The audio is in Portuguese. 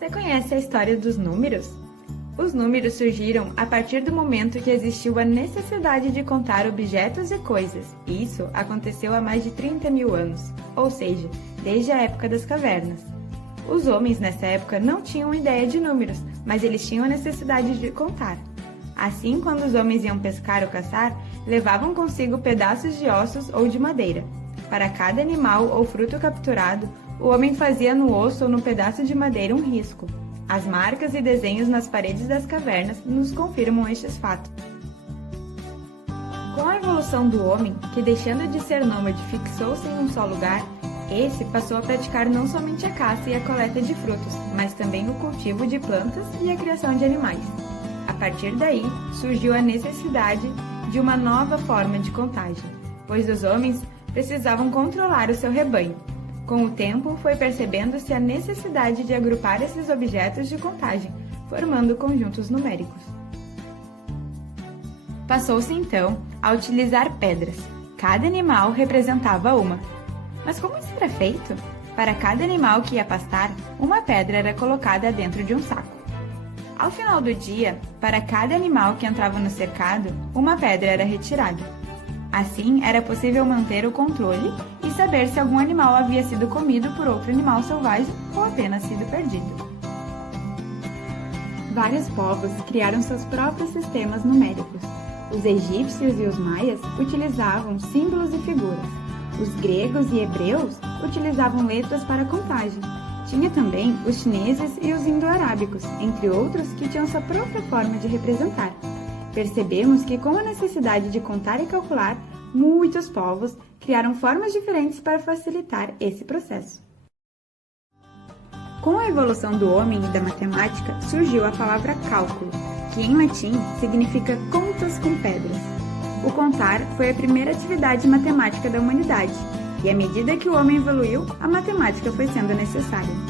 Você conhece a história dos números? Os números surgiram a partir do momento que existiu a necessidade de contar objetos e coisas. Isso aconteceu há mais de 30 mil anos, ou seja, desde a época das cavernas. Os homens nessa época não tinham ideia de números, mas eles tinham a necessidade de contar. Assim, quando os homens iam pescar ou caçar, levavam consigo pedaços de ossos ou de madeira. Para cada animal ou fruto capturado, o homem fazia no osso ou no pedaço de madeira um risco. As marcas e desenhos nas paredes das cavernas nos confirmam estes fatos. Com a evolução do homem, que deixando de ser nômade fixou-se em um só lugar, esse passou a praticar não somente a caça e a coleta de frutos, mas também o cultivo de plantas e a criação de animais. A partir daí, surgiu a necessidade de uma nova forma de contagem, pois os homens precisavam controlar o seu rebanho. Com o tempo, foi percebendo-se a necessidade de agrupar esses objetos de contagem, formando conjuntos numéricos. Passou-se então a utilizar pedras. Cada animal representava uma. Mas como isso era feito? Para cada animal que ia pastar, uma pedra era colocada dentro de um saco. Ao final do dia, para cada animal que entrava no cercado, uma pedra era retirada. Assim, era possível manter o controle e saber se algum animal havia sido comido por outro animal selvagem ou apenas sido perdido. Vários povos criaram seus próprios sistemas numéricos. Os egípcios e os maias utilizavam símbolos e figuras. Os gregos e hebreus utilizavam letras para contagem. Tinha também os chineses e os indo-arábicos, entre outros que tinham sua própria forma de representar. Percebemos que, com a necessidade de contar e calcular, muitos povos criaram formas diferentes para facilitar esse processo. Com a evolução do homem e da matemática, surgiu a palavra cálculo, que em latim significa contas com pedras. O contar foi a primeira atividade matemática da humanidade, e à medida que o homem evoluiu, a matemática foi sendo necessária.